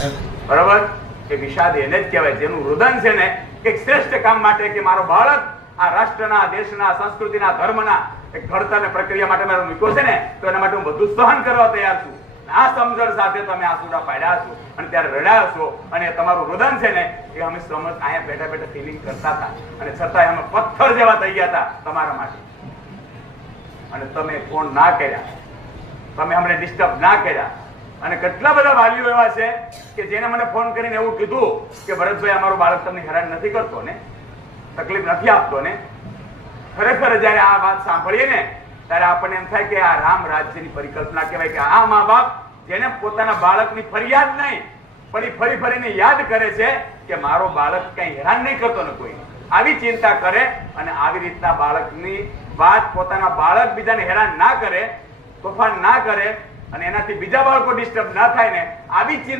બરાબર? એ વિષાદ એને જ કહેવાય જેનું રુદન છે ને એક શ્રેષ્ઠ કામ માટે કે મારો બાળક આ રાષ્ટ્રના, દેશના, સંસ્કૃતિના, ધર્મના એક ઘડતર ને પ્રક્રિયા માટે મારો મૂક્યો છે ને, તો એના માટે હું બધું સહન કરવા તૈયાર છું. આ સમજણ સાથે તમે આંસુડા પાડ્યા છો અને ત્યારે રડ્યા છો, અને તમારું રુદન છે ને એ અમે સમજ અહીંયા બેઠા બેઠા ફિલિંગ કરતા હતા, અને છતાંય અમે પથ્થર જેવા થઈ ગયા હતા તમારા માટે. અને તમે ફોન ના કર્યા, તમે અમને ડિસ્ટર્બ ના કર્યા. અને કેટલા બધા વાલીઓ એવા છે કે જેને મને ફોન કરીને એવું કીધું કે ભરતભાઈ, અમારું બાળક તમને હેરાન નથી કરતો ને, તકલીફ નથી આપતો ને. ખરેખર જયારે આ વાત સાંભળીએ ને ત્યારે આપણને એમ થાય કે આ રામ રાજ્યની પરિકલ્પના કહેવાય કે આ મા બાપ જેને પોતાના બાળકની ફરિયાદ નહીં પણ ફરી ફરીને યાદ કરે છે કે મારો બાળક કઈ હેરાન નહીં કરતો ને કોઈ, આવી ચિંતા કરે અને આવી રીતના બાળકની વાત, પોતાના બાળક બીજાને હેરાન ના કરે, તોફાન ના કરે અને એનાથી બીજા બાળકો ડિસ્ટર્બ ના થાય ને, આવી